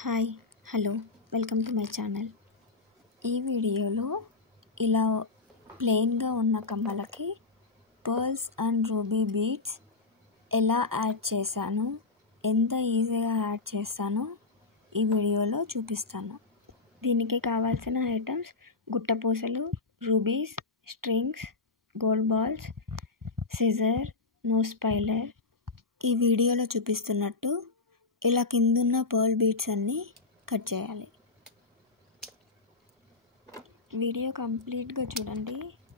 Hi hello welcome to my channel. ఈ వీడియోలో ఇలా ప్లెయిన్గా ఉన్న కమ్మలకి పర్ల్స్ అండ్ రూబీ బీడ్స్ ఎలా యాడ్ చేశాను, ఎంత ఈజీగా యాడ్ చేస్తానో ఈ వీడియోలో చూపిస్తాను. దీనికి కావాల్సిన ఐటమ్స్ గుట్టపూసలు, rubies, strings, gold balls, scissor, nose plier. ఈ వీడియోలో చూపిస్తున్నట్టు ఇలా కిందున్న పర్ల్ బీడ్స్ అన్నీ కట్ చేయాలి. వీడియో కంప్లీట్గా చూడండి,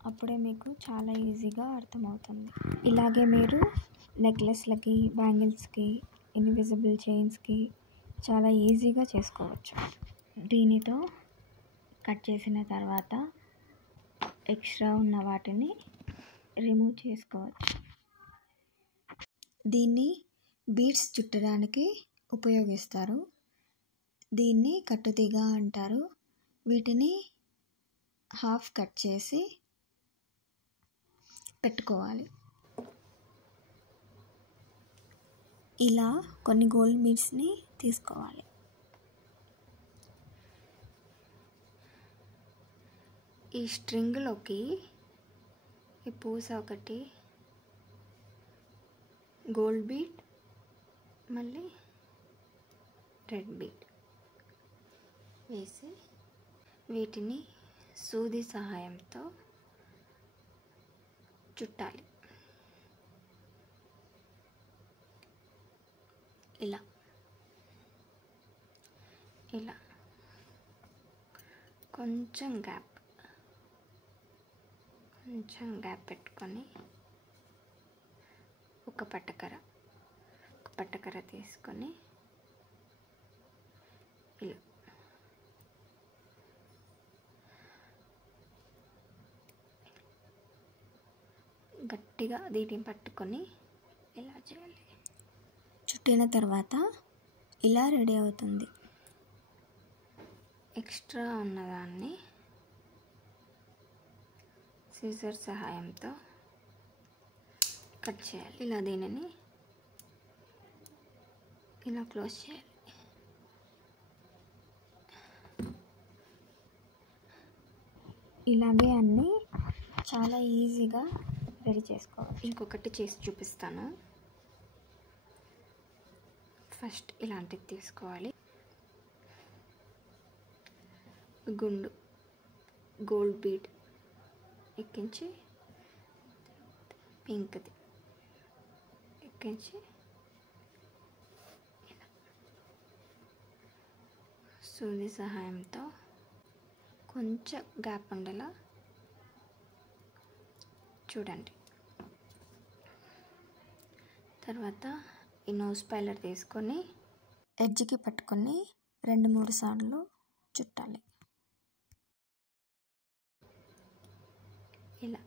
అప్పుడే మీకు చాలా ఈజీగా అర్థమవుతుంది. ఇలాగే మీరు నెక్లెస్లకి, బ్యాంగిల్స్కి, ఇన్విజిబుల్ చైన్స్కి చాలా ఈజీగా చేసుకోవచ్చు. దీనితో కట్ చేసిన తర్వాత ఎక్స్ట్రా ఉన్న వాటిని రిమూవ్ చేసుకోవచ్చు. దీన్ని బీడ్స్ చుట్టడానికి ఉపయోగిస్తారు. దీన్ని కట్టుతీగ అంటారు. వీటిని హాఫ్ కట్ చేసి పెట్టుకోవాలి. ఇలా కొన్ని గోల్డ్ బీడ్స్ని తీసుకోవాలి. ఈ స్ట్రింగ్లోకి ఈ పూస ఒకటి, గోల్డ్ బీడ్, మళ్ళీ రెడ్ బీడ్ వేసి వీటిని సూది సహాయంతో చుట్టాలి. ఇలా ఇలా కొంచెం గ్యాప్ పెట్టుకొని ఒక పట్టకర తీసుకొని ఇలా గట్టిగా దీటిని పట్టుకొని ఇలా చేయాలి. చుట్టిన తర్వాత ఇలా రెడీ అవుతుంది. ఎక్స్ట్రా ఉన్నదాన్ని సిజర్ సహాయంతో కట్ చేయాలి. ఇలా దీనిని ఇలా క్లోజ్ చేయాలి. ఇలాగే అన్నీ చాలా ఈజీగా రెడీ చేసుకోవాలి. ఇంకొకటి చేసి చూపిస్తాను. ఫస్ట్ ఇలాంటిది తీసుకోవాలి. గుండు గోల్డ్ బీడ్ ఎక్కించి, పింక్ది ఎక్కించి సూది సహాయంతో కొంచెం గ్యాప్ ఉండేలా చూడండి. తర్వాత ఈ నోస్ పైలర్ తీసుకొని ఎడ్జ్కి పట్టుకొని 2-3 సార్లు చుట్టాలి. ఇలా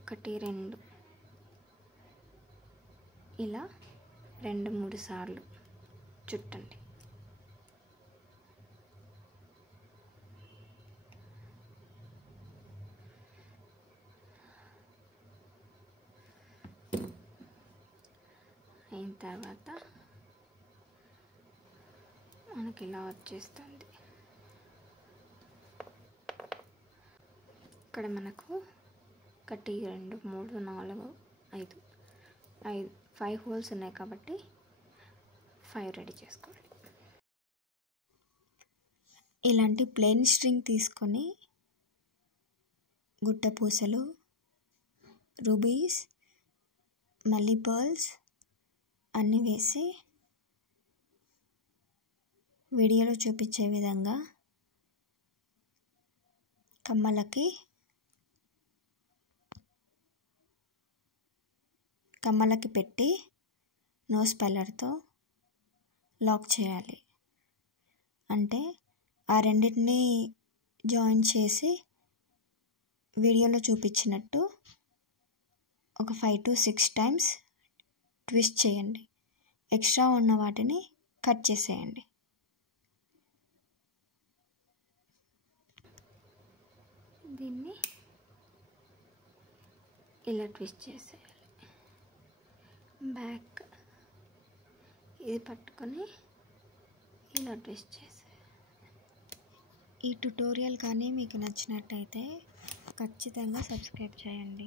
1, 2 ఇలా 2-3 సార్లు చుట్టండి. అయిన తర్వాత మనకి ఇలా వచ్చేస్తుంది. ఇక్కడ మనకు 1, 2, 3, 4, 5 హోల్స్ ఉన్నాయి కాబట్టి 5 రెడీ చేసుకోండి. ఇలాంటి ప్లెయిన్ స్ట్రింగ్ తీసుకొని గుట్ట పూసలు, రూబీస్, మళ్ళీ పర్ల్స్ అన్నీ వేసి వీడియోలో చూపించే విధంగా కమ్మలకి పెట్టి నోస్ పైలర్తో లాక్ చేయాలి. అంటే ఆ రెండింటిని జాయిన్ చేసి వీడియోలో చూపించినట్టు ఒక 5 to 6 times ట్విస్ట్ చేయండి. ఎక్స్ట్రా ఉన్న వాటిని కట్ చేసేయండి. దీన్ని ఇలా ట్విస్ట్ చేసేయాలి. బ్యాక్ ఇది పట్టుకొని ఇలా ట్విస్ట్ చేసి. ఈ ట్యుటోరియల్ కానీ మీకు నచ్చినట్టయితే ఖచ్చితంగా సబ్స్క్రైబ్ చేయండి.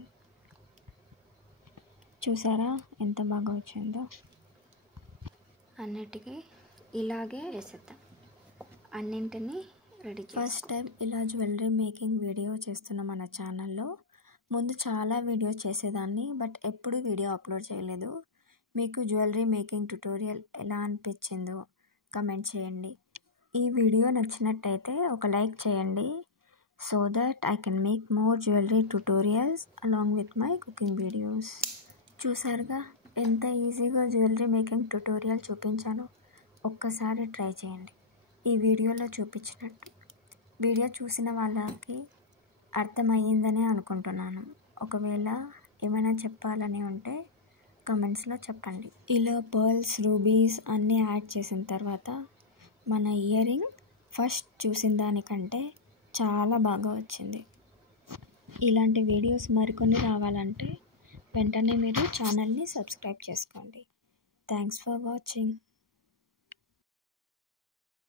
చూసారా ఎంత బాగా వచ్చిందో. అన్నిటికీ ఇలాగే వేసేద్దాం. అన్నింటినీ రెడీ. ఫస్ట్ టైం ఇలా జ్యువెలరీ మేకింగ్ వీడియో చేస్తున్న మన ఛానల్లో. ముందు చాలా వీడియోస్ చేసేదాన్ని, బట్ ఎప్పుడు వీడియో అప్లోడ్ చేయలేదు. మీకు జ్యువెలరీ మేకింగ్ ట్యుటోరియల్ ఎలా అనిపించిందో కమెంట్ చేయండి. ఈ వీడియో నచ్చినట్టయితే ఒక లైక్ చేయండి, so that I can make more jewellery tutorials along with my cooking videos. చూసారుగా ఎంత ఈజీగా జ్యువెలరీ మేకింగ్ ట్యుటోరియల్ చూపించాను. ఒక్కసారి ట్రై చేయండి ఈ వీడియోలో చూపించినట్టు. వీడియో చూసిన వాళ్ళకి అర్థమయ్యిందని అనుకుంటున్నాను. ఒకవేళ ఏమైనా చెప్పాలని ఉంటే కమెంట్స్లో చెప్పండి. ఇలా పర్ల్స్, రూబీస్ అన్నీ యాడ్ చేసిన తర్వాత మన ఇయర్ రింగ్ ఫస్ట్ చూసిన దానికంటే చాలా బాగా వచ్చింది. ఇలాంటి వీడియోస్ మరికొన్ని రావాలంటే వెంటనే మీరు ఛానల్ని సబ్స్క్రైబ్ చేసుకోండి. Thanks for watching.